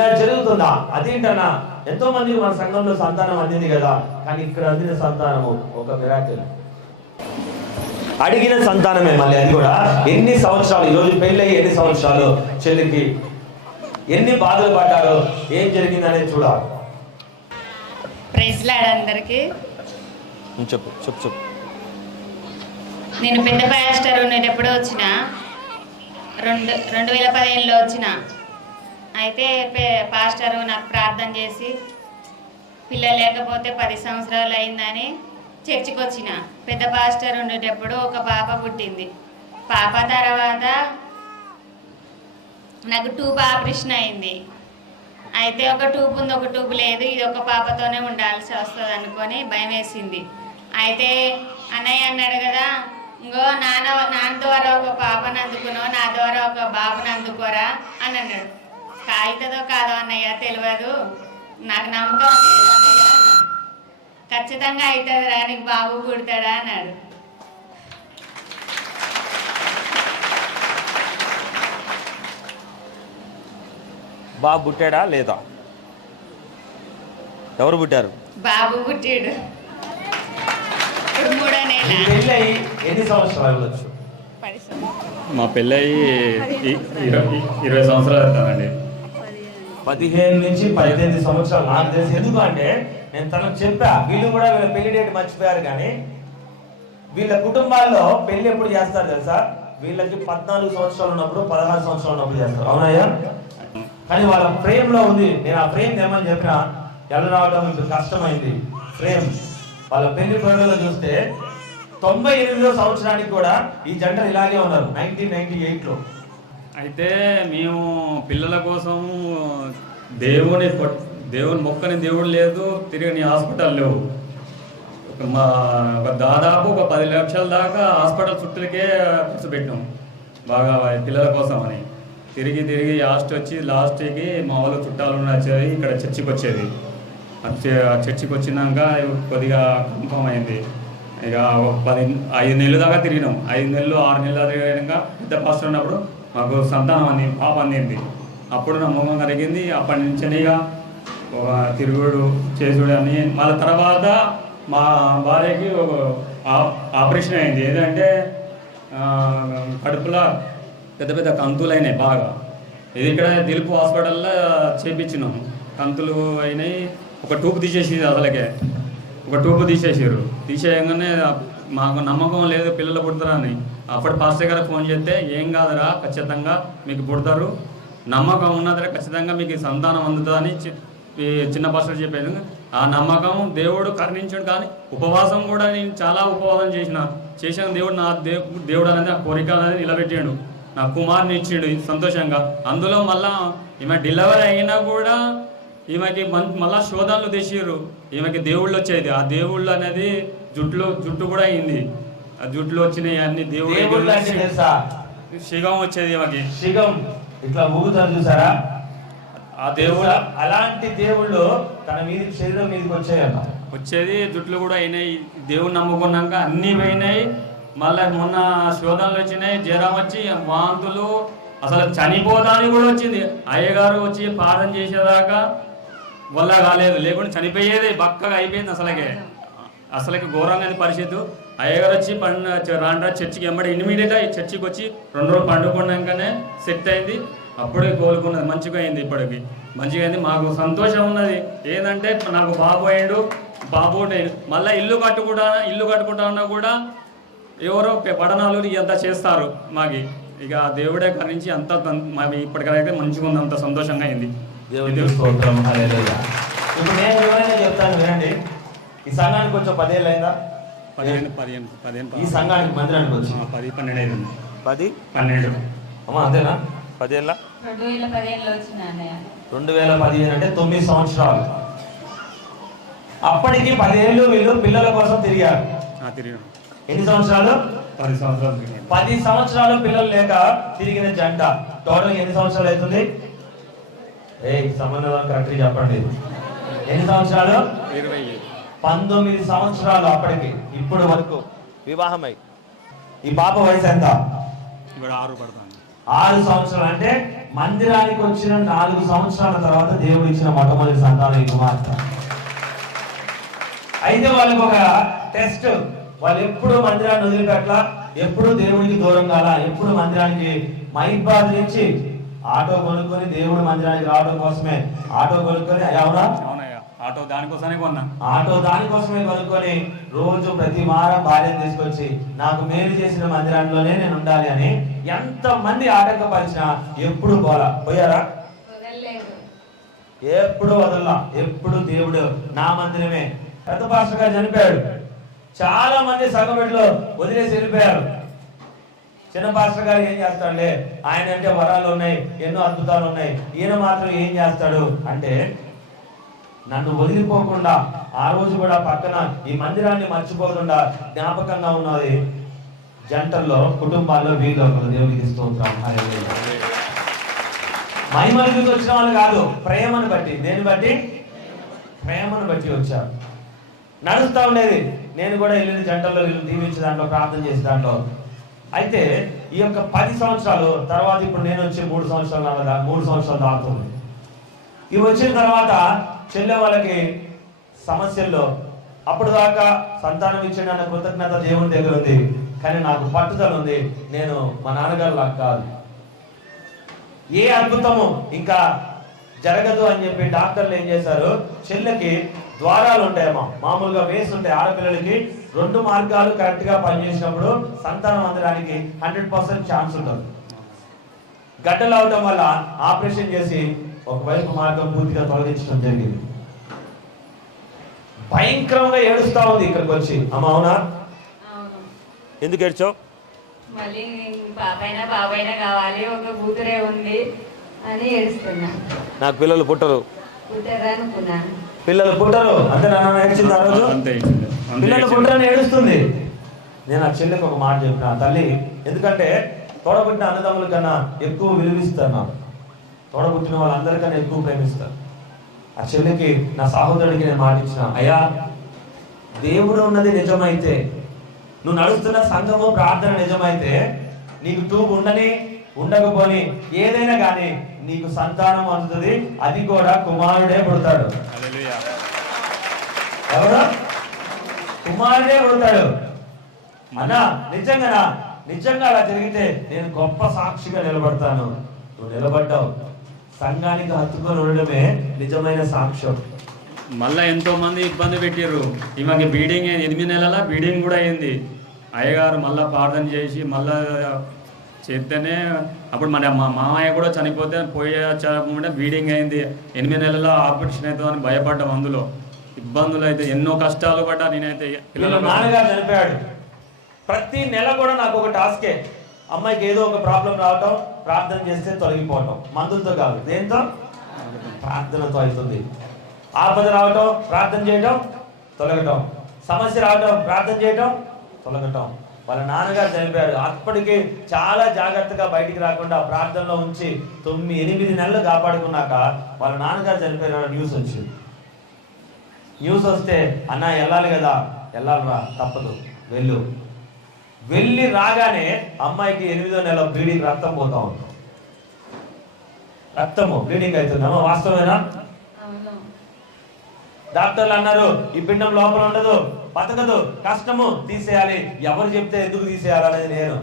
ఇలా జరుగుతుందా? అదేంటన్నా ఎంతో మందికి మన సంఘంలో సంతానం అందింది కదా, కానీ ఇక్కడ అందిన సంతానము ఒక మిరాకిల్. అడిగిన సంతానమే, మళ్ళీ అది కూడా ఎన్ని సంవత్సరాలు, ఈరోజు పెళ్ళయి ఎన్ని సంవత్సరాలు, చెల్లికి ఎన్ని బాధలు పడ్డారో, ఏం జరిగిందనేది చూడాలి. ప్రైజ్ లార్డ్ అందరికీ. చెప్పు చెప్పు చెప్పు. నేను పెద్ద పాస్టర్ ఉండేటప్పుడు వచ్చిన 2015లో వచ్చిన. అయితే పాస్టరు నాకు ప్రార్థన చేసి పిల్లలు లేకపోతే 10 సంవత్సరాలు అయిందని చర్చికి వచ్చిన. పెద్ద పాస్టర్ ఉండేటప్పుడు ఒక పాప పుట్టింది. పాప తర్వాత నాకు ట్యూబ్ ఆపరేషన్ అయింది. అయితే ఒక ట్యూబ్ ఉంది, ఒక ట్యూబ్ లేదు, ఇది ఒక పాపతోనే ఉండాల్సి వస్తుంది అనుకొని భయం వేసింది. అయితే అన్నయ్య అన్నాడు కదా, ఇంకో నాన్న ద్వారా ఒక పాపను అందుకున్నావు, నా ద్వారా ఒక బాబుని అందుకోరా అని అన్నాడు. అవుతుందో కాదో అన్నయ్య తెలియదు, నాకు నమ్మకం లేదు అన్నయ్య, ఖచ్చితంగా అవుతుందిరా, నీకు బాబు పుడతాడా అన్నాడు. బాబు పుట్టాడా లేదా? ఎవరు పుట్టారు? బాబు పుట్టాడు. ఇప్పుడు 3వ నెల. ఎన్ని సంవత్సరాలు? మా పెళ్ళయి 20 సంవత్సరాలు అవుతానండి. 15 నుంచి 18 సంవత్సరాలు నాకు తెలిసి. ఎందుకంటే నేను తనకు చెప్పా, వీళ్ళు కూడా వీళ్ళ పెళ్లి డేట్ మర్చిపోయారు, కానీ వీళ్ళ కుటుంబాల్లో పెళ్లి ఎప్పుడు చేస్తారు తెలుసా? వీళ్ళకి 14 సంవత్సరాలు ఉన్నప్పుడు, 16 సంవత్సరాలు ఉన్నప్పుడు చేస్తారు. అవునయ్యా? కానీ వాళ్ళ ఫ్రేమ్ లో ఉంది. నేను ఆ ఫ్రేమ్ ఏమని చెప్పినా ఎలా రావడం ఇప్పుడు కష్టమైంది. ఫ్రేమ్ వాళ్ళ పెళ్లి ఫోటోలో చూస్తే 98వ సంవత్సరానికి కూడా ఈ జంటలు ఇలాగే ఉన్నారు, 1998లో. అయితే మేము పిల్లల కోసం దేవుని మొక్కని దేవుడు లేదు, తిరిగి హాస్పిటల్ లేవు. దాదాపు ఒక 10 లక్షల దాకా హాస్పిటల్ చుట్టూలకే ఖర్చు పెట్టాం బాగా పిల్లల కోసం అని. తిరిగి లాస్ట్కి మా వాళ్ళు చుట్టాలు వచ్చేది, ఇక్కడ చర్చికి వచ్చేది. చర్చికి వచ్చినాక కొద్దిగా కన్ఫర్మ్ అయింది. ఇక 5 నెలలు దాకా తిరిగినాం. 5 నెలలు 6 నెలలు తిరిగినాక పెద్ద పాస్టర్ ఉన్నప్పుడు మాకు సంతానం పాప అందింది. అప్పుడు నా మొహం కలిగింది. అప్పటి నుంచి ఇక తిరుగుడు చేసుడు అని. మళ్ళీ తర్వాత మా భార్యకి ఒక ఆపరేషన్ అయింది. ఏంటంటే కడుపులో పెద్ద పెద్ద కంతులు అయినాయి బాగా. ఇది ఇక్కడ దిలుపు హాస్పిటల్లో చేయించినాం. కంతులు అయినాయి. ఒక ట్యూబ్ తీసేసింది, అసలకే ఒక ట్యూబ్ తీసేయగానే మాకు నమ్మకం లేదు పిల్లలు పుడతారని. అప్పుడు పాస్టర్ గారు ఫోన్ చేస్తే, ఏం కాదురా, ఖచ్చితంగా మీకు పుడతారు, నమ్మకం ఉన్నదిరా, ఖచ్చితంగా మీకు సంతానం అందుతుందని చిన్న పాస్టర్ చెప్పాను. ఆ నమ్మకం దేవుడు కరుణించాడు. కానీ ఉపవాసం కూడా నేను చాలా ఉపవాసం చేసిన దేవుడు నా దేవుడు అనేది ఆ కోరిక అనేది నిలబెట్టాడు. నా కుమార్ని ఇచ్చాడు సంతోషంగా. అందులో మళ్ళా ఈమె డెలివరీ అయినా కూడా ఈమెకి మళ్ళా శోధనలు తెచ్చిర్రు. ఈమెకి దేవుళ్ళు వచ్చేది. ఆ దేవుళ్ళు అనేది జుట్టు కూడా అయింది. ఆ జుట్లు వచ్చినాయి అన్ని దేవుళ్ళు. శిగం వచ్చేది ఈమెకి. శిగం ఇట్లా ఊగుతారు చూసారా? ఆ దేవుడు అలాంటి దేవుళ్ళు తన మీద శరీరం మీదకి వచ్చేది. జుట్లు కూడా అయినాయి. దేవుడు నమ్ముకున్నాక అన్నీ పోయినాయి. మళ్ళీ మొన్న శోధనలు వచ్చినాయి, జ్వరం వచ్చి వాంతులు, అసలు చనిపోదానికి కూడా వచ్చింది. అయ్యగారు వచ్చి ప్రార్థన చేసేదాకా వల్ల కాలేదు, లేకుంటే చనిపోయేది, బక్కగా అయిపోయింది. అసలుకి ఘోరంగా పరిస్థితి. అయ్యగారు వచ్చి రాండ్రా చర్చికి ఇమ్మీడియట్గా చర్చికి వచ్చి 2 రోజులు పండుకున్నాకనే సెట్ అయింది. అప్పుడే కోలుకున్నది, మంచిగా అయింది. ఇప్పటికి మంచిగా అయింది. మాకు సంతోషం ఉన్నది. ఏంటంటే నాకు బాబు అయ్యాడు, బాబు మళ్ళీ ఇల్లు కట్టుకుంటా కూడా ఎవరో పడనాలు ఎంత చేస్తారు మాకి. ఇక దేవుడే కరించి అంత ఇప్పటికైతే మంచిగా ఉంది, అంత సంతోషంగా అయింది. ఇప్పుడు నేను వివరంగా చెప్తాను వినండి. ఈ సంఘానికి వచ్చి 10 ఏళ్ళు అయిందా? 15 ఈ సంఘానికి మందిరానికి వచ్చి 10-12 అయింది. 10-12 అమ్మా, అంతేనా? 10 ఏళ్ళ 2015లో వచ్చిన. 2015 అంటే 9 సంవత్సరాలు. అప్పటికి 10 ఏళ్ళు వీళ్ళు పిల్లల కోసం తిరిగారు. ఎన్ని సంవత్సరాలు? 10 సంవత్సరాలు. 10 సంవత్సరాలు పిల్లలు లేక తిరిగిన జంట టోటల్ ఎన్ని సంవత్సరాలు అవుతుంది? సంబంధం కరెక్ట్ చెప్పండి. ఎన్ని సంవత్సరాలు? 19 సంవత్సరాలు అప్పటికి ఇప్పుడు వరకు వివాహమై. ఈ పాప వయసు ఎంత? 6 పడుతుంది. 6 సంవత్సరాలు అంటే మందిరానికి వచ్చిన 4 సంవత్సరాల తర్వాత దేవుడు ఇచ్చిన మొట్టమొదటి సంతానం ఈ కుమార్తె. అయితే వాళ్ళకి ఒక టెస్ట్, వాళ్ళు ఎప్పుడు మందిరాన్ని వదిలిపెట్ల, ఎప్పుడు దేవుడికి దూరం కాల, ఎప్పుడు మందిరానికి మహిబాద్ నుంచి ఆటో కొనుక్కొని దేవుడు మందిరానికి రావడం కోసమే ఆటో కొనుక్కొని, అవునా? ఆటో దానికోసమే కొన్నా. ఆటో దానికోసమే కొనుక్కొని రోజు ప్రతి వారం భార్యను తీసుకొచ్చి నాకు మేలు చేసిన మందిరంలోనే నేను ఉండాలి అని ఎంత మంది ఆటంకపరిచినా ఎప్పుడు పోయారా? ఎప్పుడు వదల్లా. ఎప్పుడు దేవుడు నా మందిరమే. పెద్ద పాస్టర్ గారు చనిపోయాడు, చాలా మంది సగబెట్లో వదిలేసి వెళ్ళిపోయారు. చిన్న పాస్టర్ గారు ఏం చేస్తాడులే, ఆయన అంటే వరాలు ఉన్నాయి, ఎన్నో అద్భుతాలు ఉన్నాయి, ఈయన మాత్రం ఏం చేస్తాడు అంటే నన్ను వదిలిపోకుండా ఆ రోజు కూడా పక్కన ఈ మందిరాన్ని మర్చిపోకుండా జ్ఞాపకంగా ఉన్నది జంటల్లో, కుటుంబాల్లో వీళ్ళు ఒకరు. దేవుడికి స్తోత్రం. మహిమలకు వచ్చిన వాళ్ళు కాదు, ప్రేమను బట్టి. దేని బట్టి? ప్రేమను బట్టి వచ్చారు. నడుస్తూ ఉండేది. నేను కూడా వెళ్ళిన జంటల్లో వీళ్ళు దీవించే దాంట్లో, ప్రార్థన చేసే దాంట్లో. అయితే ఈ యొక్క 10 సంవత్సరాలు తర్వాత ఇప్పుడు నేను వచ్చి 3 సంవత్సరాలు దాటుతుంది. ఇవి వచ్చిన తర్వాత చెల్లె వాళ్ళకి సమస్యల్లో, అప్పుడు దాకా సంతానం ఇచ్చిన అన్న కృతజ్ఞత దేవుని దగ్గర ఉంది, కానీ నాకు పట్టుదల ఉంది, నేను మా నాన్నగారు లాగా కాదు, ఏ అద్భుతము ఇంకా జరగదు అని చెప్పి డాక్టర్లు ఏం చేశారు, చెల్లెకి ద్వారాలు ఉంటాయమ్మా, మామూలుగా వేసి ఉంటాయి. ఆడపిల్లలకి 2 మార్గాలు కరెక్ట్ గా పనిచేసినప్పుడు సంతానం అందడానికి 100% ఛాన్స్ ఉంటుంది. గడ్డలు అవడం వల్ల ఆపరేషన్ చేసి ఒకవైపు మార్గం పూర్తిగా తొలగించడం జరిగింది. భయంకరంగా ఏడుస్తా ఉంది ఇక్కడికి వచ్చి. అమ్మ అవునా? ఎందుకు ఏడ్చావు? మళ్ళీ పాపైనా బాబైనా కావాలి, ఒక కూతురే ఉంది అని ఏడుస్తున్నా. నాకు పిల్లలు పుట్టరు అనుకున్నాను. పిల్లలు పుట్టరు అంటే నాన్న ఏడ్చింది ఆ రోజు. పిల్లలు పుట్టరని ఏడుస్తుంది. నేను ఆ చెల్లికి ఒక మాట చెప్పిన, తల్లి ఎందుకంటే తోడబుట్టిన అన్నదమ్ముల కన్నా ఎక్కువ విలువిస్తాను, నాకు తోడబుట్టిన వాళ్ళందరికన్నా ఎక్కువ ప్రేమిస్తాను. ఆ చెల్లికి, నా సహోదరుడికి నేను మాట ఇచ్చిన, అయ్యా దేవుడు ఉన్నది నిజమైతే, నువ్వు నడుస్తున్న సంఘము ప్రార్థన నిజమైతే, నీకు ట్యూబ్ ఉండని ఉండకపోని ఏదైనా కానీ నీకు సంతానం అందుతుంది, అది కూడా కుమారుడే పుడతాడు. ఎవరు? కుమారుడే పుడతాడు అన్నా. నిజంగా అలా జరిగితే నేను గొప్ప సాక్షిగా నిలబడతాను. నువ్వు నిలబడ్డావు. సంఘానికి హత్తుకొని ఉండడమే నిజమైన సాక్ష్యం. మళ్ళీ ఎంతో మంది ఇబ్బంది పెట్టారు. ఈమెకి బీడింగ్ 8 నెలల బీడింగ్ కూడా అయింది. అయ్యగారు మళ్ళీ ప్రార్థన చేసి మళ్ళా చేస్తేనే, అప్పుడు మన మా మామయ్య కూడా చనిపోతే పోయే బీడింగ్ అయింది. 8 నెలల ఆపరేషన్ అవుతుందని భయపడ్డాం. అందులో ఇబ్బందులు అయితే ఎన్నో కష్టాలు పడ్డా. నేనైతే నాన్నగారు చనిపోయాడు. ప్రతి నెల కూడా నాకు ఒక టాస్కే, అమ్మాయికి ఏదో ఒక ప్రాబ్లం రావటం, ప్రార్థన చేస్తే తొలగిపోవటం. మందులతో కాదు, దేంతో? ప్రార్థనతో అవుతుంది. ఆపద రావటం, ప్రార్థన చేయటం, తొలగటం. సమస్య రావటం, ప్రార్థన చేయటం, తొలగటం. వాళ్ళ నాన్నగారు చనిపోయాడు. అప్పటికి చాలా జాగ్రత్తగా బయటికి రాకుండా ప్రార్థనలో ఉంచి 8 నెలలు కాపాడుకున్నాక వాళ్ళ నాన్నగారు చనిపోయారు. న్యూస్ వచ్చింది. న్యూస్ వస్తే అన్న వెళ్ళాలి కదా, వెళ్ళాలిరా, తప్పదు, వెళ్ళి రాగానే అమ్మాయికి 8వ నెల బ్లీడింగ్, రక్తం పోతా ఉంది. రక్తము బ్లీడింగ్ అవుతుంది. అమ్మ వాస్తవేనా? డాక్టర్లు అన్నారు ఈ పిండం లోపల ఉండదు, బతకదు, కష్టము, తీసేయాలి. ఎవరు చెప్తే ఎందుకు తీసేయాలనేది నేను.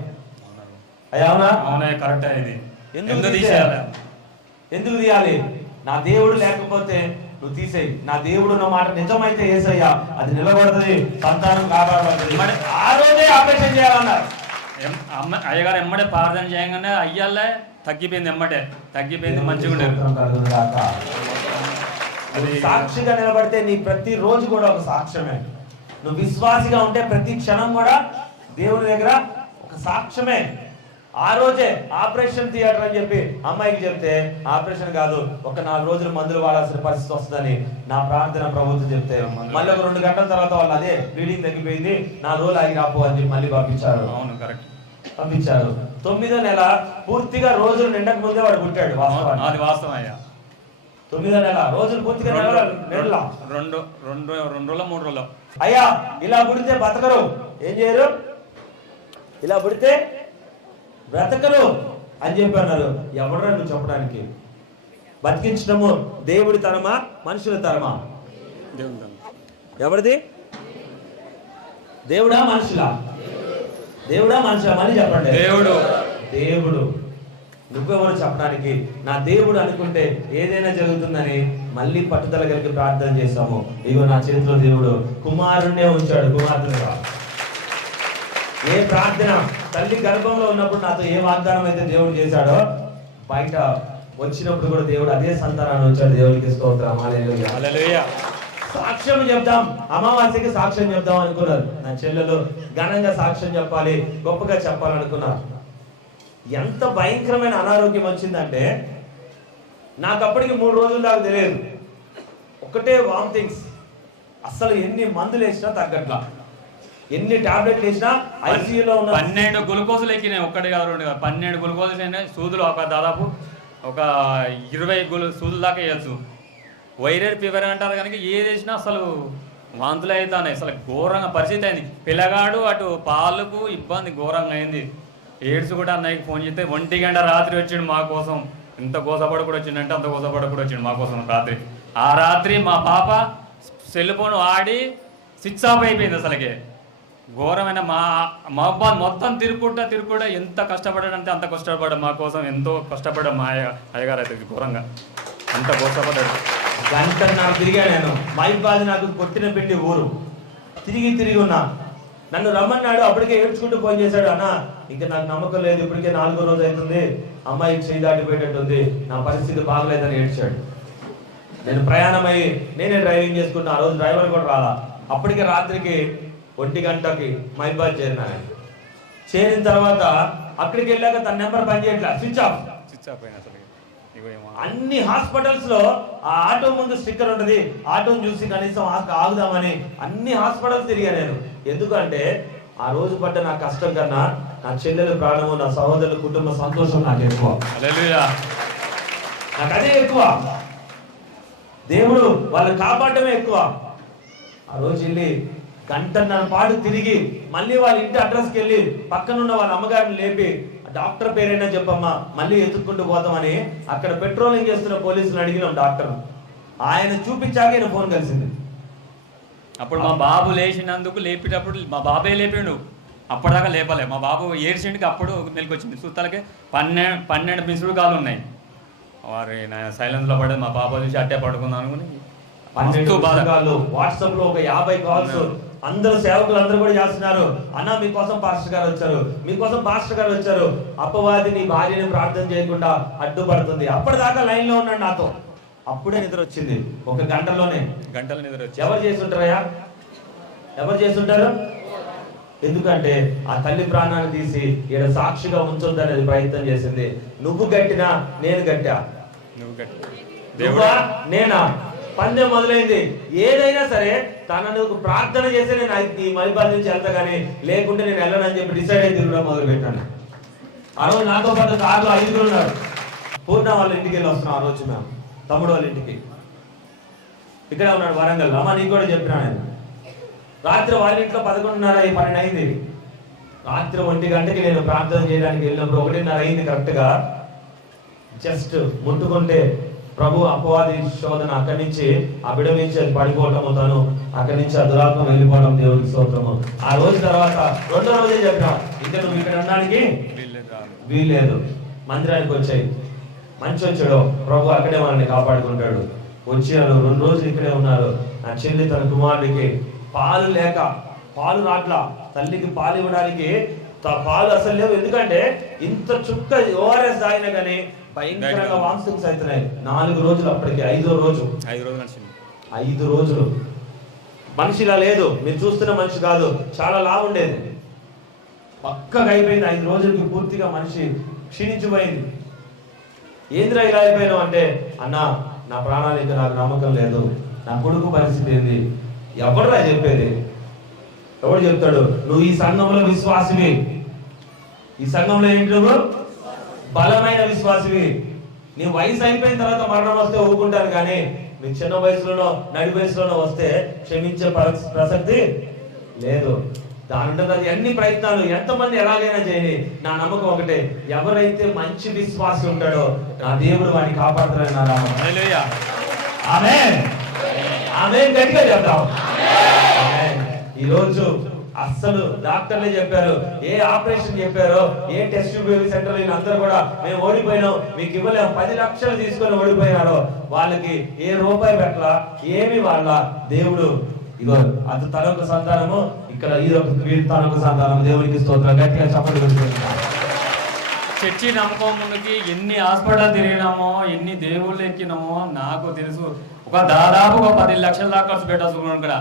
అవునా? కరెక్ట్. ఎందుకు తీయాలి? నా దేవుడు లేకపోతే నువ్వు తీసేయి. నా దేవుడు ఉన్న మాట నిజమైతే యేసయ్యా అది నిలబడుతుంది, సంతానం కాపాడబడుతుంది. ఆ రోజే ఆపరేషన్ చేయాలన్నారు. అయ్యగారు ఎమ్మడే ప్రార్థన చేయగానే అయ్యాలే తగ్గిపోయింది. తగ్గిపోయింది, మంచిగా ఉండేది. సాక్షిగా నిలబడితే నీ ప్రతి రోజు కూడా ఒక సాక్ష్యమే. నువ్వు విశ్వాసిగా ఉంటే ప్రతి క్షణం కూడా దేవుని దగ్గర ఒక సాక్ష్యమే. ఆ రోజే ఆపరేషన్ థియేటర్ అని చెప్పి అమ్మాయికి చెప్తే, ఆపరేషన్ కాదు, ఒక 4 రోజులు మందులు వాడాల్సిన పరిస్థితి వస్తుందని నా ప్రార్థన ప్రభుత్వం చెప్తే, మళ్ళీ ఒక 2 గంటల తర్వాత వాళ్ళు అదే బ్లీడింగ్ తగ్గిపోయింది, 4 రోజులు ఆగి రాపో అని చెప్పి మళ్ళీ పంపించారు. పంపించారు. 9వ నెల పూర్తిగా రోజులు నిండక ముందే వాడు పుట్టాడు. అది వాస్తవం అయ్యా. 9వ నెల రోజులు పూర్తిగా 2 రోజుల 3 రోజులు. అయ్యా ఇలా పుడితే బతకరు, ఏం చేయరు? ఇలా పుడితే బ్రతకరు. అని చెప్పి అన్నారు. ఎవడరా నువ్వు చెప్పడానికి? బతికించడము దేవుడి తరమా మనుషుల తరమా? ఎవరిది? దేవుడా మనుషులా? దేవుడా మనుషులా? మళ్ళీ చెప్పండి. దేవుడు. దేవుడు. నువ్వెవరు చెప్పడానికి? నా దేవుడు అనుకుంటే ఏదైనా జరుగుతుందని మళ్ళీ పట్టుదల కలిగి ప్రార్థన చేశాము. ఇగో నా చేతిలో దేవుడు కుమారుణ్ణే ఉంచాడు, కుమార్తెగా. ఏ ప్రార్థన తల్లి గర్భంలో ఉన్నప్పుడు నాతో ఏ వాగ్దానం అయితే దేవుడు చేశాడో, బయట వచ్చినప్పుడు కూడా దేవుడు అదే సంతానాన్ని ఉంచాడు. దేవుడికి స్తోత్రం. హల్లెలూయా. హల్లెలూయా. సాక్ష్యం చెప్దాం, అమావాస్యకి సాక్ష్యం చెప్దాం అనుకున్నారు నా చెల్లెలు. ఘనంగా సాక్ష్యం చెప్పాలి, గొప్పగా చెప్పాలనుకున్నారు. ఎంత భయంకరమైన అనారోగ్యం వచ్చిందంటే నాకు అప్పటికి 3 రోజుల దాకా తెలియదు. ఒకటే వామిటింగ్స్. అసలు ఎన్ని మందులు వేసినా తగ్గట్లా, ఎన్ని టాబ్లెట్లు వేసినా ఐసీయూలో ఉన్న 12 గ్లూకోజులు ఎక్కినాయి. ఒక్కటి కాదు, 2 కాదు, 12 గ్లూకోజులు అయినాయి. సూదులు దాదాపు ఒక 20 సూదులు దాకా వేయచ్చు. వైరల్ ఫీవర్ అంటారు కనుక ఏది వేసినా అసలు వాంతులు అవుతాయి. అసలు ఘోరంగా పరిస్థితి అయింది. పిల్లగాడు అటు పాలకు ఇబ్బంది ఘోరంగా అయింది. ఏడ్స్ కూడా అన్నయ్యకి ఫోన్ చేస్తే 1 గంట రాత్రి వచ్చిండు మా కోసం. ఇంత గోసపడ కూడా వచ్చిండంటే అంత గోసపడ కూడా వచ్చిండు మా కోసం రాత్రి. ఆ రాత్రి మా పాప సెల్ ఫోన్ ఆడి స్విచ్ ఆఫ్ అయిపోయింది. అసలుకే ఘోరమైన మా అబ్బా మొత్తం తిరుగుకుంటా ఎంత కష్టపడాడంటే అంత కష్టపడ్డా మా కోసం. ఎంతో కష్టపడ్డా మా అయ్యగారు అయితే ఘోరంగా అంత గోసపడ్డాడు. గంటన్నర తిరిగా నేను. మైబాద్ నాకు కొట్టిన పిండి ఊరు. తిరిగి ఉన్నా. నన్ను రమ్మన్నాడు. అప్పటికే ఏడ్చుకుంటూ ఫోన్ చేశాడు. అన్న ఇంకా నాకు నమ్మకం లేదు, ఇప్పటికే 4వ రోజు అవుతుంది, అమ్మాయికి చేయి దాటిపోయేటట్టుంది, నా పరిస్థితి బాగలేదని ఏడ్చాడు. నేను ప్రయాణమై నేనే డ్రైవింగ్ చేసుకున్నా. ఆ రోజు డ్రైవర్ కూడా రాలా. అప్పటికే రాత్రికి 1 గంటకి మైబాద్ చేరినాను. చేరిన తర్వాత అక్కడికి వెళ్ళాక తన నెంబర్ పనిచేయట్లా, స్విచ్ ఆఫ్ అయినా అసలు అన్ని హాస్పిటల్స్ లో ఆ ఆటో ముందు స్టిక్కర్ ఉంటది, ఆటోని చూసి కనీసం ఆగుదామని అన్ని హాస్పిటల్స్ తిరిగా నేను. ఎందుకంటే ఆ రోజు పడ్డ నా కష్టం కన్నా నా చెల్లెల ప్రాణము, నా సహోదరుల కుటుంబ సంతోషం నాకు ఎక్కువ. నాకు అదే ఎక్కువ. దేవుడు వాళ్ళు కాపాడమే ఎక్కువ. ఆ రోజు వెళ్ళి 1 గంటన్నర పాటు తిరిగి మళ్ళీ వాళ్ళ ఇంటి అడ్రస్కి వెళ్ళి పక్కనున్న వాళ్ళ అమ్మగారిని లేపి డాక్టర్ పేరైనా చెప్పమ్మా, మళ్ళీ ఎత్తుక్కుంటూ పోతామని అక్కడ పెట్రోలింగ్ చేస్తున్న పోలీసులు అడిగినాం డాక్టర్. ఆయన చూపించాక ఆయన ఫోన్ కలిసింది. అప్పుడు మా బాబు లేచినందుకు లేపేటప్పుడు మా బాబే లేపాడు. అప్పటిదాకా లేపలే. మా బాబు ఏడ్చిండికి అప్పుడు మెలికొచ్చింది. సుత్తలకి 12 మిస్డ్ కాల్ ఉన్నాయి. వారి సైలెన్స్లో పడేది. మా బాబు చూసి అట్టే పడుకుందాం అనుకుని 12 కాళ్ళు, వాట్సాప్ లో ఒక 50 కాల్స్. అందరూ సేవకులు అందరూ కూడా చేస్తున్నారు. అన్న మీకోసం పాస్టర్ గారు వచ్చారు, మీకోసం పాస్టర్ గారు వచ్చారు. అపవాది నీ భార్యని ప్రార్థన చేయకుండా అడ్డుపడుతుంది. అప్పటిదాకా లైన్ లో ఉన్నాడు నాతో. అప్పుడే నిద్ర వచ్చింది. 1 గంటలోనే. గంటల నిద్ర వచ్చింది. ఎవరు చేస్తుంటారయ్యా? ఎవరు చేస్తుంటారు? ఎందుకంటే ఆ తల్లి ప్రాణాన్ని తీసి ఈడ సాక్షిగా ఉంచొద్దనేది ప్రయత్నం చేసింది. నువ్వు గట్టినా నేను గట్టా, నువ్వా నేనా? పందెం మొదలైంది. ఏదైనా సరే తనను ప్రార్థన చేసి నేను ఈ మైబాద్ నుంచి వెళ్తా కానీ లేకుంటే నేను వెళ్ళనని చెప్పి డిసైడ్ అయి తిరగడం మొదలు పెట్టాను. ఆ రోజు నాతో పాటు కార్లో 5 ఉన్నారు. పూర్ణ వాళ్ళ ఇంటికి వెళ్ళి వస్తున్నాం. ఆ రోజు మేము తమ్ముడు వాళ్ళ ఇంటికి. ఇక్కడే ఉన్నాడు వరంగల్. అమ్మ నీకు కూడా చెప్పినా నేను. రాత్రి వాళ్ళ ఇంట్లో 11:30, 12 అయింది. రాత్రి 1 గంటకి నేను ప్రార్థన చేయడానికి వెళ్ళినప్పుడు 1:30 అయింది కరెక్ట్గా. జస్ట్ ముట్టుకుంటే ప్రభు అపవాది శోధన అక్కడి నుంచి ఆ బిడ నుంచి అది పడిపోవటము, తను అక్కడి నుంచి ఆ దురాత్మ వెళ్ళిపోవడం. దేవుడికి స్తోత్రము. ఆ రోజు తర్వాత 2వ రోజే చెప్పినా ఇంకా నువ్వు ఇక్కడ ఉండడానికి వీల్లేదు. మందిరానికి వచ్చాయి. మంచి వచ్చాడు ప్రభు, అక్కడే మనల్ని కాపాడుకుంటాడు. వచ్చాను. 2 రోజులు ఇక్కడే ఉన్నారు. నా చెల్లి తన కుమారుడికి పాలు లేక, పాలు రాట్లా, తల్లికి పాలు ఇవ్వడానికి పాలు అసలు లేవు. ఎందుకంటే ఇంత చుక్క ఓఆర్ఎస్ తాగినా కానీ భయంకరంగా వాంతింగ్స్ అవుతున్నాయి. 4 రోజులు. అప్పటికి 5వ రోజు. 5 రోజులు మనిషిలా లేదు. మీరు చూస్తున్న మనిషి కాదు, చాలా లావు ఉండేది. పక్కగా అయిపోయింది. 5 రోజులకి పూర్తిగా మనిషి క్షీణించిపోయింది. ఏంద్రా ఇలా అయిపోయినావు అంటే, అన్న నా ప్రాణాలు ఇంకా నాకు నమ్మకం లేదు, నా కొడుకు పరిస్థితి ఏంది? ఎవరురా చెప్పేది? ఎవడు చెప్తాడు? నువ్వు ఈ సంఘంలో విశ్వాసివి. ఈ సంఘంలో ఏంటి? నువ్వు బలమైన విశ్వాసివి. నీ వయసు అయిపోయిన తర్వాత మరణం వస్తే ఊరుకుంటాను కానీ నీ చిన్న వయసులోనో నడి వయసులోనో వస్తే క్షమించే ప్రసక్తి లేదు. దాని ఉంటుంది అది అన్ని ప్రయత్నాలు ఎంతమంది ఎలాగైనా చేయని, నా నమ్మకం ఒకటే, ఎవరైతే మంచి విశ్వాసి ఉంటాడో నా దేవుడు వాడిని కాపాడుతారని నా నమ్మకం. హల్లెలూయా. ఆమేన్. ఆమేన్. గట్టిగా చెప్తాం. ఆమేన్. ఈరోజు అస్సలు డాక్టర్లే చెప్పారు, ఏ ఆపరేషన్ చెప్పారో, ఏ టెస్ట్ సెంటర్ అందరూ కూడా మేము ఓడిపోయినాం, మీకు ఇవ్వలేము, 10 లక్షలు తీసుకొని ఓడిపోయినారో వాళ్ళకి ఏ రూపాయి పెట్టలా, ఏమి వాళ్ళ దేవుడు ఇగో అంత తనొక సంతానము, ఇక్కడ ఇదొక తనొక సంతానము. దేవునికి స్తోత్రం. గట్టిగా చెప్పండి. చర్చి నమ్మకం ముందుకి ఎన్ని హాస్పిటల్ తిరిగినామో, ఎన్ని దేవుళ్ళు ఎక్కినామో నాకు తెలుసు. దాదాపు 10 లక్షల దాకా ఖర్చు పెట్టాల్సి ఇక్కడ.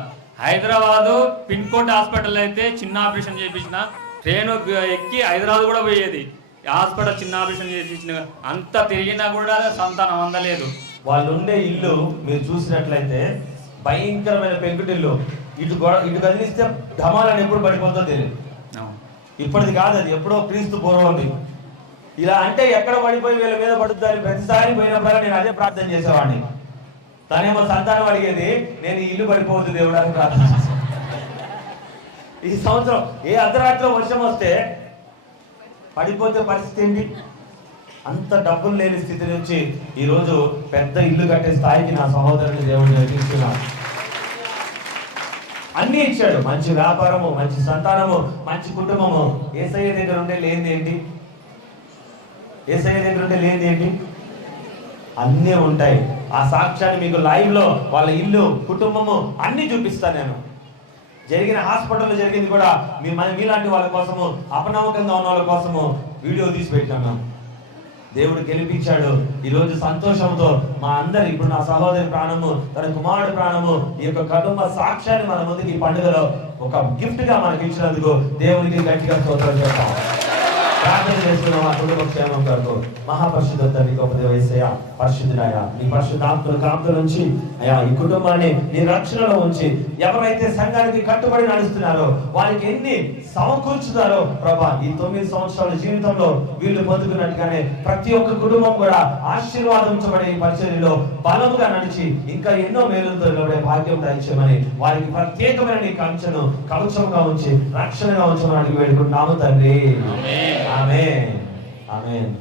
హైదరాబాదు పిన్ కోడ్ హాస్పిటల్ అయితే చిన్న ఆపరేషన్ చేయించిన, ట్రైన్ ఎక్కి హైదరాబాద్ కూడా పోయేది, హాస్పిటల్ చిన్న ఆపరేషన్ చేయించిన, అంత తిరిగినా కూడా సంతానం అందలేదు. వాళ్ళు ఉండే ఇల్లు మీరు చూసినట్లయితే భయంకరమైన పెంకుటిల్లు. ఇటు కదిలిస్తే ఢమాలని ఎప్పుడు పడిపోతుందో తెలియదు. ఇప్పటిది కాదు, అది ఎప్పుడో క్రీస్తు పూర్వం ఉంది. ఇలా అంటే ఎక్కడ పడిపోయి వీళ్ళ మీద పడుతుందని ప్రతిసారి పోయినప్పుడు నేను అదే ప్రార్థన చేసేవాడిని. తనేమో సంతానం అడిగేది, నేను ఇల్లు పడిపోవద్దు దేవుడు అని ప్రార్థన చేశాను. ఈ సంవత్సరం ఏ అర్ధరాత్రిలో వర్షం వస్తే పడిపోతే పరిస్థితి ఏంటి? అంత డబ్బులు లేని స్థితి నుంచి ఈరోజు పెద్ద ఇల్లు కట్టే స్థాయికి నా సహోదరుని దేవుడు తీసుకున్నాడు. అన్ని ఇచ్చాడు, మంచి వ్యాపారము, మంచి సంతానము, మంచి కుటుంబము. యేసయ్య దగ్గర ఉంటే లేనిది ఏంటి? యేసయ్య దగ్గర ఉంటే లేనిది ఏంటి? అన్నీ ఉంటాయి. ఆ సాక్ష్యాన్ని మీకు లైవ్ లో వాళ్ళ ఇల్లు, కుటుంబము అన్ని చూపిస్తాను నేను. జరిగిన హాస్పిటల్లో జరిగింది కూడా మీలాంటి వాళ్ళ కోసము, అపనమ్మకంగా ఉన్న వాళ్ళ కోసము వీడియో తీసి పెట్టాను. దేవుడు గెలిపించాడు. ఈరోజు సంతోషంతో మా అందరి, ఇప్పుడు నా సహోదరి ప్రాణము, తన కుమారుడు ప్రాణము, ఈ యొక్క కుటుంబ సాక్ష్యాన్ని మన ముందుకి ఈ పండుగలో ఒక గిఫ్ట్ గా మనకి ఇచ్చినందుకు దేవునికి గట్టిగా స్తోత్రం చేస్తాం. ప్రార్థన చేస్తున్నాం ఆ కుటుంబ క్షేమం కొరకు. మహాపరిశుద్ధ తండ్రి గొప్ప దేవ యేసయ్య, పరిశుద్ధుడాయా, నీ పరిశుద్ధాత్మల కాపుదల నుంచి అయ్యా ఈ కుటుంబాన్ని నీ రక్షణలో ఉంచి ఎవరైతే సంఘానికి కట్టుబడి నడుస్తున్నారో వారికి ఎన్ని సమకూర్చుతారో ప్రభా, ఈ 9 సంవత్సరాల జీవితంలో వీళ్ళు పొందుకున్నట్టుగానే ప్రతి ఒక్క కుటుంబం కూడా ఆశీర్వాదించబడే ఈ పరిచర్యలో బలముగా నడిచి ఇంకా ఎన్నో మేలులతో నిలబడే భాగ్యం దయచేయమని, వారికి ప్రత్యేకమైన నీ కంచెను కవచంగా ఉంచి రక్షణగా ఉంచమని అడిగి వేడుకుంటున్నాము తండ్రి. ఆమేన్. ఆమేన్.